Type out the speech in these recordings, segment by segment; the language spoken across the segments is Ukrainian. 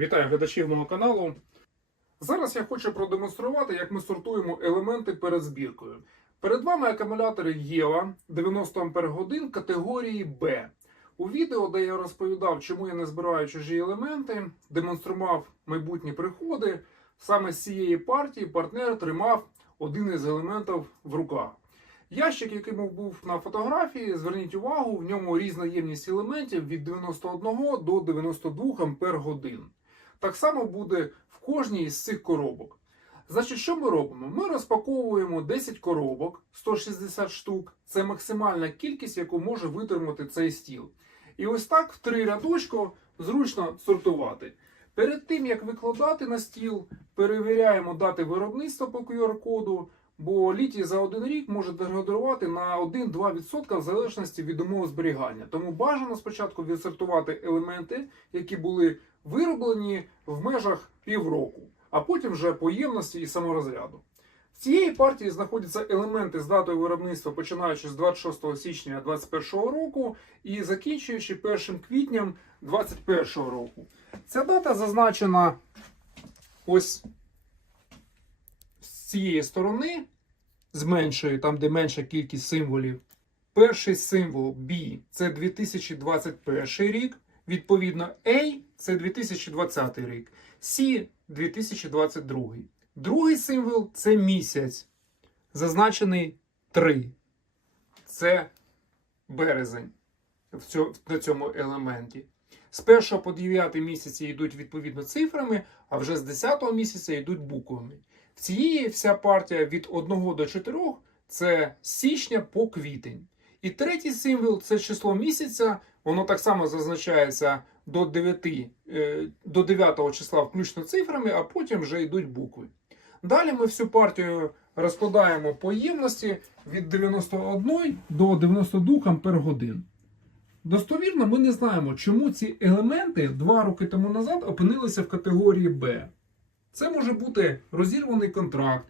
Вітаю глядачів мого каналу. Зараз я хочу продемонструвати, як ми сортуємо елементи перед збіркою. Перед вами акумулятори ЄВА 90 Ах категорії Б. У відео, де я розповідав, чому я не збираю чужі елементи, демонстрував майбутні приходи. Саме з цієї партії партнер тримав один із елементів в руках. Ящик, який був на фотографії, зверніть увагу, в ньому різна ємність елементів від 91 до 92 ампер годин. Так само буде в кожній із цих коробок. Значить, що ми робимо? Ми розпаковуємо 10 коробок, 160 штук. Це максимальна кількість, яку може витримати цей стіл. І ось так в три рядочку зручно сортувати. Перед тим як викладати на стіл, перевіряємо дати виробництва по QR-коду, бо літій за один рік може деградувати на 1-2% в залежності від умов зберігання. Тому бажано спочатку відсортувати елементи, які були вироблені в межах півроку, а потім вже по ємності і саморозряду. В цієї партії знаходяться елементи з датою виробництва, починаючи з 26 січня 2021 року і закінчуючи 1 квітням 2021 року. Ця дата зазначена ось з цієї сторони, з меншої, там де менша кількість символів. Перший символ B це 2021 рік. Відповідно, A це 2020 рік, C 2022. Другий символ це місяць, зазначений 3. Це березень на цьому елементі. З 1 по 9 місяці йдуть відповідно цифрами, а вже з 10 місяця йдуть буквами. В цієї вся партія від 1 до 4 це січня по квітень. І третій символ це число місяця, воно так само зазначається до 9, е, до 9 числа включно цифрами, а потім вже йдуть букви. Далі ми всю партію розкладаємо по ємності від 91 до 92 ампер годин. Достовірно, ми не знаємо, чому ці елементи два роки тому назад опинилися в категорії Б. Це може бути розірваний контракт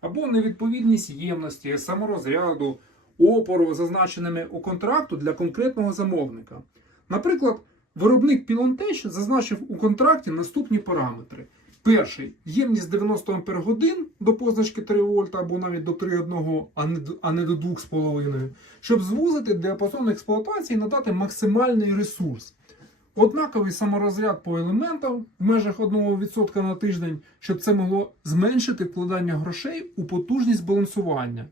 або невідповідність ємності, саморозряду, опору, зазначеними у контракту для конкретного замовника. Наприклад, виробник Пілонтеч зазначив у контракті наступні параметри. Перший ємність 90 Ампер годин до позначки 3 вольта або навіть до 3,1, а не до- а не до 2,5, щоб звузити діапазон експлуатації і надати максимальний ресурс. Однаковий саморозряд по елементам в межах 1% на тиждень, щоб це могло зменшити вкладання грошей у потужність балансування.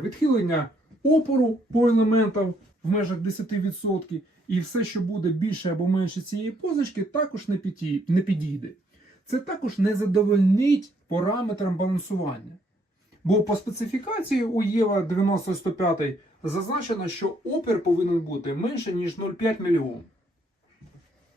Відхилення опору по елементам в межах 10%, і все, що буде більше або менше цієї позначки, також не піді- не підійде. Це також не задовольнить параметрам балансування. Бо по специфікації у ЄВА 90-105 зазначено, що опір повинен бути менше, ніж 0,5 мільйон.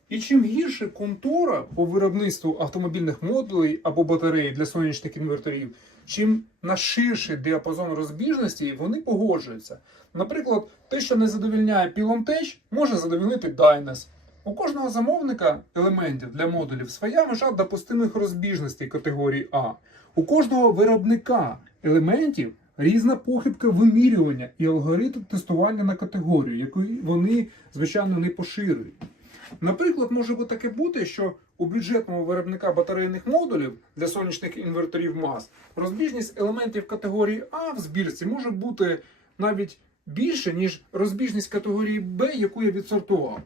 І чим гірше контура по виробництву автомобільних модулей або батареї для сонячних інверторів, чим на ширший діапазон розбіжності вони погоджуються. Наприклад, те, що не задовільняє Пілонтеч, може задовольнити Dynas. У кожного замовника елементів для модулів своя межа допустимих розбіжностей категорії А. У кожного виробника елементів різна похибка вимірювання і алгоритм тестування на категорію, яку вони, звичайно, не поширюють. Наприклад, може би таке бути, що у бюджетного виробника батарейних модулів для сонячних інверторів МАЗ розбіжність елементів категорії А в збірці може бути навіть більше, ніж розбіжність категорії Б, яку я відсортував.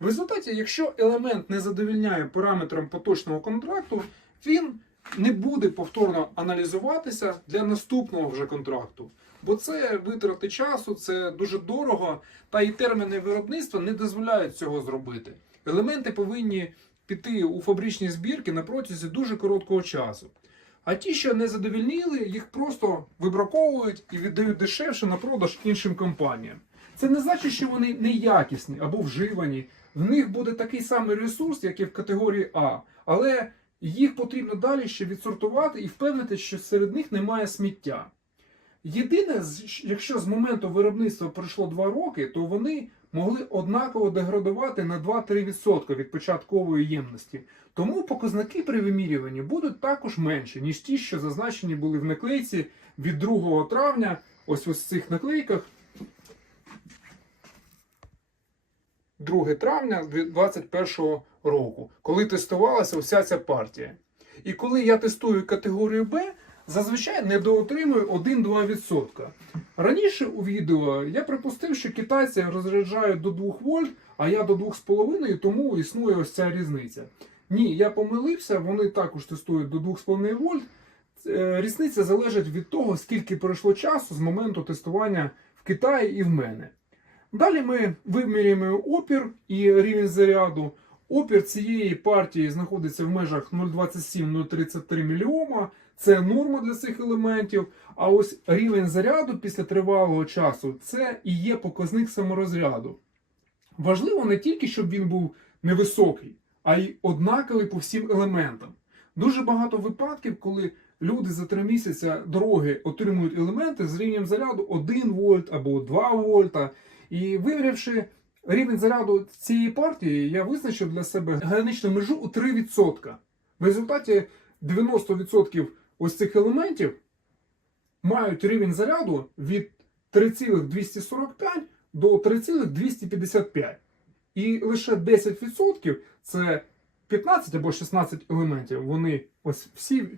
В результаті, якщо елемент не задовільняє параметрам поточного контракту, він не буде повторно аналізуватися для наступного вже контракту. Бо це витрати часу, це дуже дорого, та і терміни виробництва не дозволяють цього зробити. Елементи повинні піти у фабричні збірки на протязі дуже короткого часу. А ті, що не задовільнили, їх просто вибраковують і віддають дешевше на продаж іншим компаніям. Це не значить, що вони неякісні або вживані. В них буде такий самий ресурс, як і в категорії А, але їх потрібно далі ще відсортувати і впевнити, що серед них немає сміття. Єдине, якщо з моменту виробництва пройшло 2 роки, то вони могли однаково деградувати на 2-3% від початкової ємності. Тому показники при вимірюванні будуть також менші, ніж ті, що зазначені були в наклейці від 2 травня. Ось ось в цих наклейках 2 травня 2021 року, коли тестувалася вся ця партія. І коли я тестую категорію Б, зазвичай недоотримую 1-2%. Раніше у відео я припустив, що китайці розряджають до 2 вольт, а я до 2,5, тому існує ось ця різниця. Ні, я помилився, вони також тестують до 2,5 вольт. Е, Різниця залежить від того, скільки пройшло часу з моменту тестування в Китаї і в мене. Далі ми вимірюємо опір і рівень заряду. Опір цієї партії знаходиться в межах 0,27-0,33 мОм. Це норма для цих елементів. А ось рівень заряду після тривалого часу це і є показник саморозряду. Важливо не тільки, щоб він був невисокий, а й однаковий по всім елементам. Дуже багато випадків, коли люди за 3 місяці дороги отримують елементи з рівнем заряду 1 вольт або 2 вольта. І вимірявши рівень заряду цієї партії, я визначив для себе граничну межу у 3%. В результаті 90% ось цих елементів мають рівень заряду від 3,245 до 3,255. І лише 10% це 15 або 16 елементів. Вони ось всі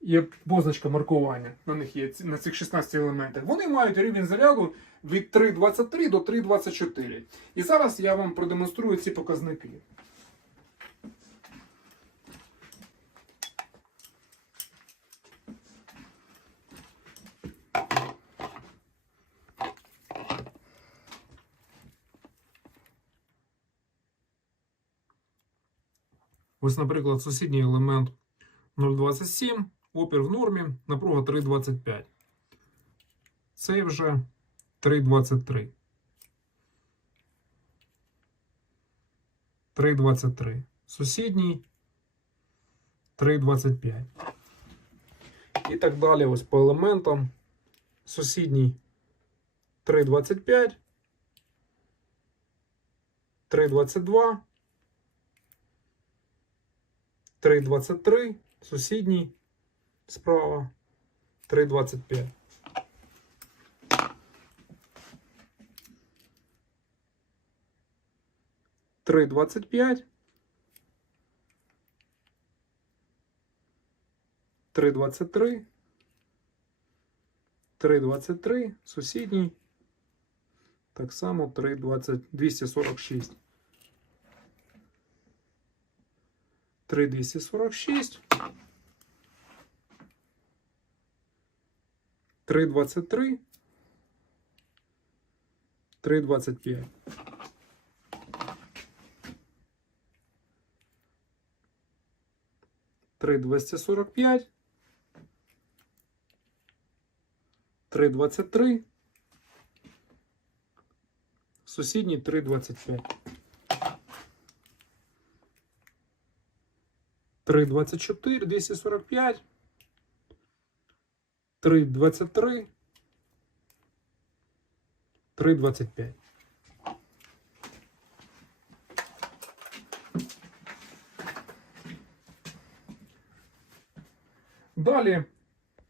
є позначка маркування. На них є на цих 16 елементах. Вони мають рівень заряду від 3,23 до 3,24. І зараз я вам продемонструю ці показники. Ось, наприклад, сусідній елемент 0,27, опір в нормі, напруга 3,25. Цей вже 3,23. 3,23. Сусідній 3,25. І так далі, ось по елементам. Сусідній 3,25. 3,22. 3,23, сусідній справа 3,25. Три двадцять п'ять. Три двадцять три. Три двадцять три. Сусідній. Так само три двадцять двісті сорок шість. 3246. 323. 325. Три двадцять сорок п'ять. Три двадцять три. Сусідній три двадцять п'ять. 3,24, 245, 3,23, 3,25. Далі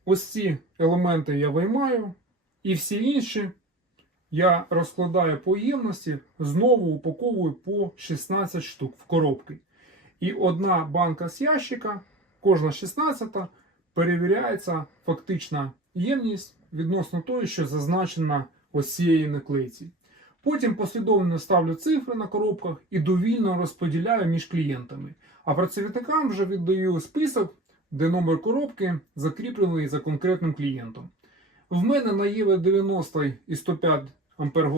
ось ці елементи я виймаю, і всі інші я розкладаю по ємності, знову упаковую по 16 штук в коробки. І одна банка з ящика, кожна 16, перевіряється фактична ємність відносно тої, що зазначена ось цієї наклейці. Потім послідовно ставлю цифри на коробках і довільно розподіляю між клієнтами. А працівникам вже віддаю список, де номер коробки закріплений за конкретним клієнтом. В мене на ЄВ 90 і 105 Ампер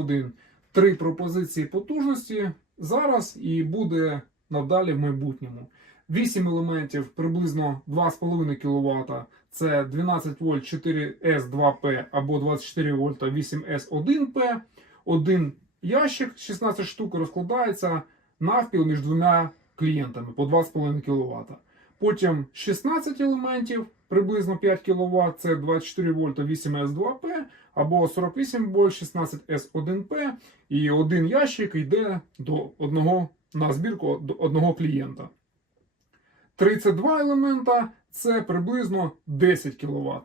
три пропозиції потужності зараз і буде надалі в майбутньому. 8 елементів приблизно 2,5 кВт. Це 12 вольт 4S2P або 24 вольта 8S1P. Один ящик 16 штук розкладається навпіл між двома клієнтами по 2,5 кВт. Потім 16 елементів приблизно 5 кВт, це 24 вольта 8S2P або 48 вольт 16S1P. І один ящик йде до одного на збірку одного клієнта. 32 елемента це приблизно 10 кВт.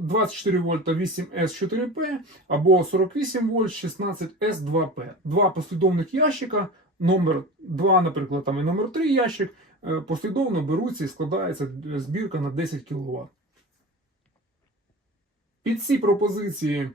24 вольта 8S4P або 48 вольт 16S2P. Два послідовних ящика номер 2, наприклад, там і номер 3 ящик, е, послідовно беруться і складається збірка на 10 кВт. Під ці пропозиції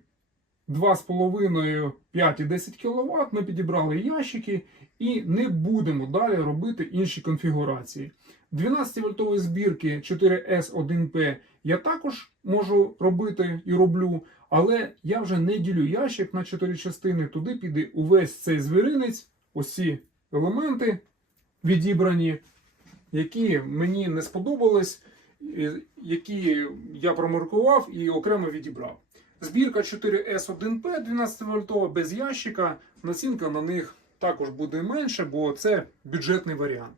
2,5, 5 і 10 кВт ми підібрали ящики і не будемо далі робити інші конфігурації. 12-вольтові збірки 4S1P я також можу робити і роблю, але я вже не ділю ящик на 4 частини. Туди піде увесь цей звіринець, усі елементи відібрані, які мені не сподобались, які я промаркував і окремо відібрав. Збірка 4S1P 12 вольтова без ящика. Націнка на них також буде менше, бо це бюджетний варіант.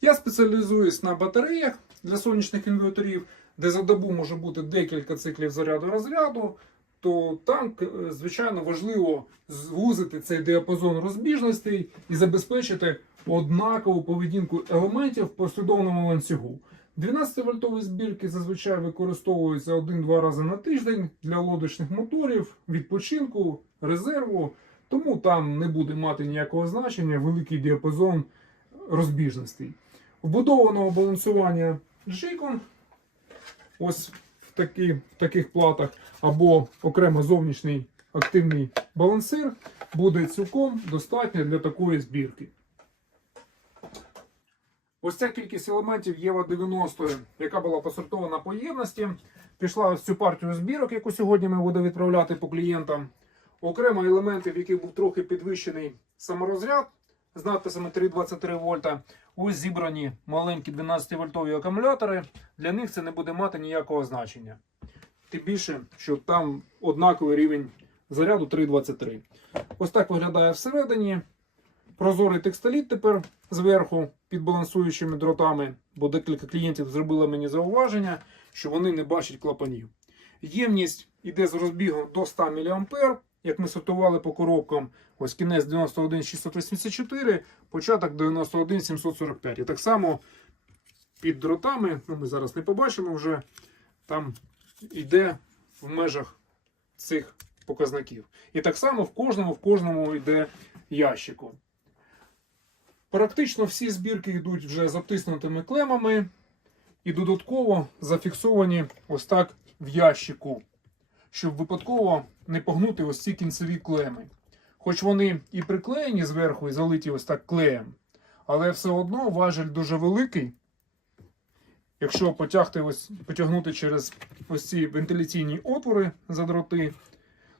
Я спеціалізуюсь на батареях для сонячних інверторів, де за добу може бути декілька циклів заряду розряду. То там, е, звичайно, важливо звузити цей діапазон розбіжностей і забезпечити однакову поведінку елементів в послідовному ланцюгу. 12-вольтові збірки зазвичай використовуються один-два рази на тиждень для лодочних моторів, відпочинку, резерву, тому там не буде мати ніякого значення великий діапазон розбіжностей. Вбудованого балансування Джикон, ось в, такі, в таких платах, або окремо зовнішній активний балансир, буде цілком достатньо для такої збірки. Ось ця кількість елементів Єва 90, яка була посортована по ємності, пішла ось цю партію збірок, яку сьогодні ми будемо відправляти по клієнтам. Окремо елементи, в яких був трохи підвищений саморозряд з надписами 3,23 вольта. Ось зібрані маленькі 12-вольтові акумулятори. Для них це не буде мати ніякого значення. Тим більше, що там однаковий рівень заряду 3,23. Ось так виглядає всередині. Прозорий текстоліт тепер зверху під балансуючими дротами, бо декілька клієнтів зробили мені зауваження, що вони не бачать клапанів. Ємність йде з розбігом до 100 мА, як ми сортували по коробкам. Ось кінець 91684, початок 91745. І так само під дротами, ну ми зараз не побачимо вже, там йде в межах цих показників. І так само в кожному, в кожному йде ящику. Практично всі збірки йдуть вже затиснутими клемами і додатково зафіксовані ось так в ящику, щоб випадково не погнути ось ці кінцеві клеми. Хоч вони і приклеєні зверху і залиті ось так клеєм, але все одно важель дуже великий. Якщо потягти ось, потягнути через ось ці вентиляційні отвори за дроти,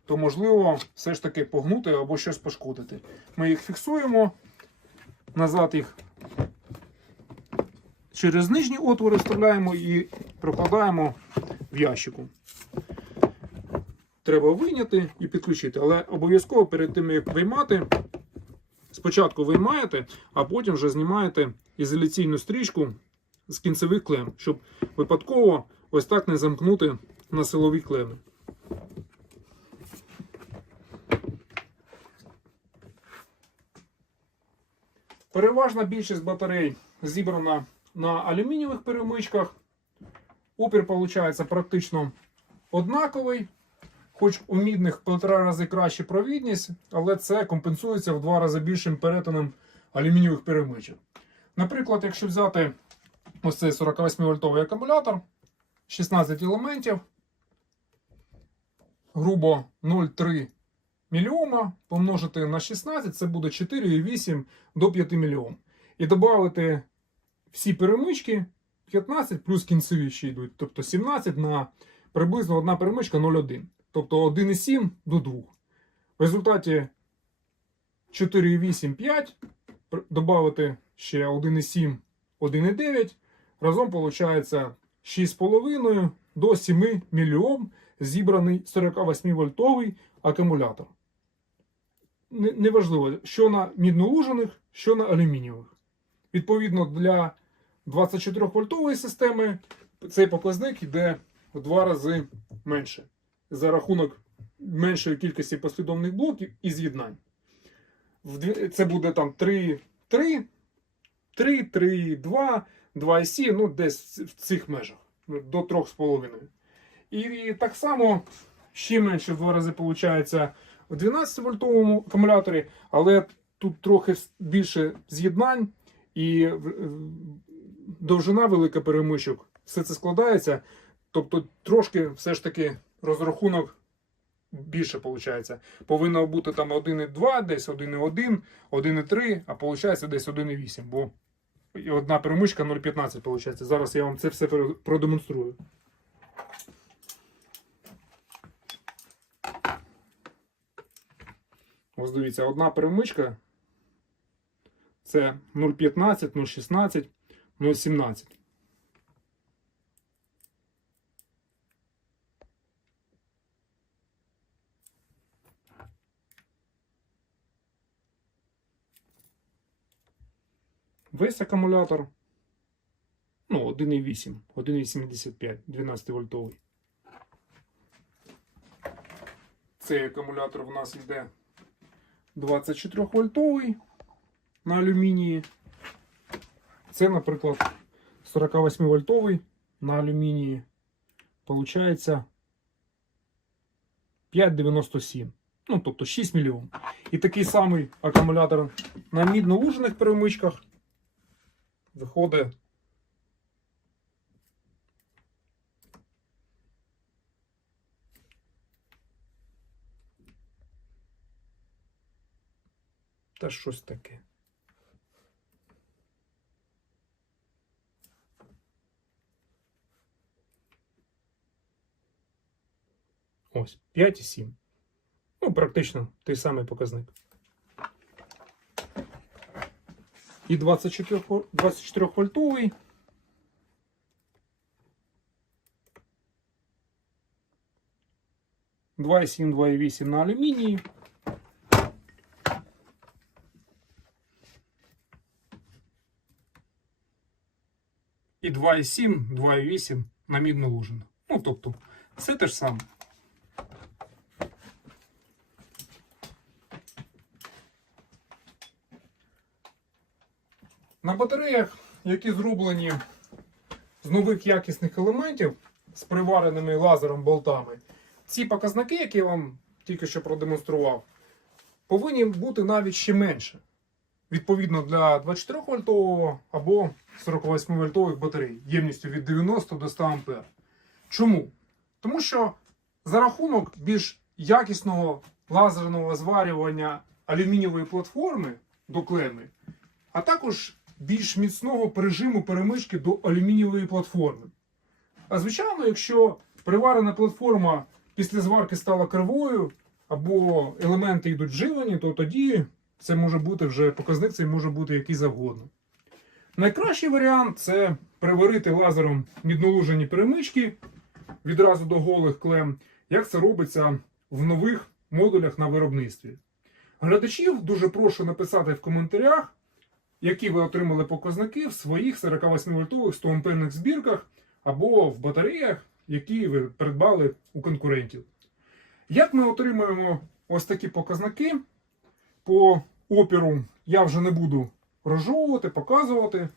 то можливо все ж таки погнути або щось пошкодити. Ми їх фіксуємо, назад їх через нижні отвори вставляємо і прокладаємо в ящику. Треба вийняти і підключити, але обов'язково перед тим, як виймати, спочатку виймаєте, а потім вже знімаєте ізоляційну стрічку з кінцевих клем, щоб випадково ось так не замкнути на силові клеми. Переважна більшість батарей зібрана на алюмінієвих перемичках. Опір виходить практично однаковий. Хоч у мідних півтора рази краще провідність, але це компенсується в два рази більшим перетином алюмінієвих перемичок. Наприклад, якщо взяти ось цей 48-вольтовий акумулятор, 16 елементів, грубо 0,3 мільйома помножити на 16, це буде 4,8 до 5 мільйон. І додати всі перемички 15 плюс кінцеві ще йдуть, тобто 17 на приблизно одна перемичка 0,1. Тобто 1,7 до 2. В результаті 4,8, 5, додати ще 1,7, 1,9. Разом виходить 6,5 до 7 мільйон зібраний 48-вольтовий акумулятор. Не- Неважливо, що на міднолужених, що на алюмінієвих. Відповідно, для 24-вольтової системи цей показник йде в два рази менше за рахунок меншої кількості послідовних блоків і з'єднань. Це буде там 3, 3, 3, 3, 2, 2,7, ну десь в цих межах, ну, до 3,5. І так само ще менше в два рази виходить в 12 вольтовому акумуляторі, але тут трохи більше з'єднань і е, довжина велика перемичок. Все це складається. Тобто, трошки все ж таки розрахунок більше виходить. Повинно бути там 1,2, десь 1,1, 1,3, а виходить десь 1,8. Бо одна перемичка 0,15 виходить. Зараз я вам це все продемонструю. Ось дивіться, одна перемичка це 0,15, 0,16, 0,17. Весь акумулятор ну, 1,8, 1,85, 12 вольтовий. Цей акумулятор в нас йде 24 вольтовий на алюмінії. Це, наприклад, 48 вольтовий на алюмінії. Получається 5,97. Ну, тобто 6 мільйонів. І такий самий акумулятор на мідно-лужених перемичках виходить та щось таке. Ось 5,7. Ну, практично той самий показник. І 24, 24 вольтовий. Два і сім, два і вісім на алюмінії. І 2,7, 2,8 на мідну лужину. Ну, тобто, все те ж саме. На батареях, які зроблені з нових якісних елементів з привареними лазером болтами, ці показники, які я вам тільки що продемонстрував, повинні бути навіть ще менше. Відповідно для 24 вольтового або 48 вольтових батарей ємністю від 90 до 100 А. Чому? Тому що за рахунок більш якісного лазерного зварювання алюмінієвої платформи до клеми, а також більш міцного прижиму перемички до алюмінієвої платформи. А звичайно, якщо приварена платформа після зварки стала кривою, або елементи йдуть вживані, то тоді це може бути вже показник, цей може бути який завгодно. Найкращий варіант це приварити лазером міднолужені перемички відразу до голих клем, як це робиться в нових модулях на виробництві. Глядачів дуже прошу написати в коментарях, які ви отримали показники в своїх 48-вольтових 100 амперних збірках або в батареях, які ви придбали у конкурентів. Як ми отримуємо ось такі показники по опіру, я вже не буду розжовувати, показувати,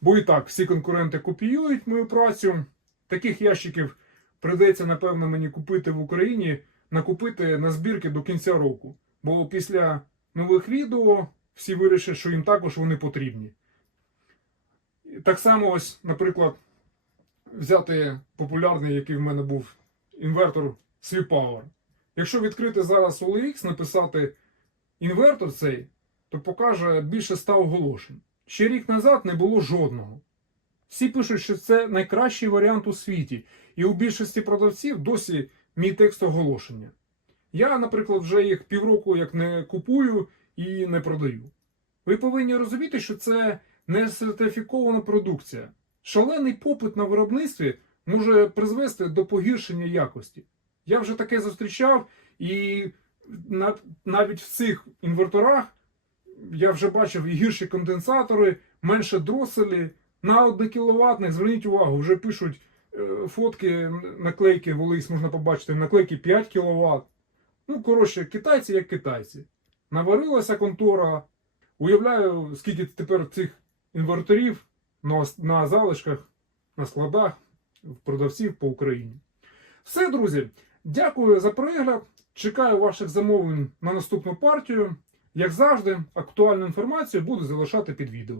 бо і так всі конкуренти копіюють мою працю. Таких ящиків прийдеться, напевно, мені купити в Україні, накупити на збірки до кінця року. Бо після нових відео всі вирішать, що їм також вони потрібні. Так само, ось, наприклад, взяти популярний, який в мене був інвертор SwePower. Якщо відкрити зараз OLX, написати інвертор цей, то покаже більше 100 оголошень. Ще рік назад не було жодного. Всі пишуть, що це найкращий варіант у світі, і у більшості продавців досі мій текст оголошення. Я, наприклад, вже їх півроку як не купую і не продаю. Ви повинні розуміти, що це не сертифікована продукція. Шалений попит на виробництві може призвести до погіршення якості. Я вже таке зустрічав, і навіть в цих інверторах я вже бачив і гірші конденсатори, менше дроселі. На 1 кВт, зверніть увагу, вже пишуть е, фотки, наклейки в OLX можна побачити, наклейки 5 кВт. Ну, коротше, китайці як китайці. Наварилася контора. Уявляю, скільки тепер цих інверторів на, на залишках, на складах продавців по Україні. Все, друзі, дякую за перегляд. Чекаю ваших замовлень на наступну партію. Як завжди, актуальну інформацію буду залишати під відео.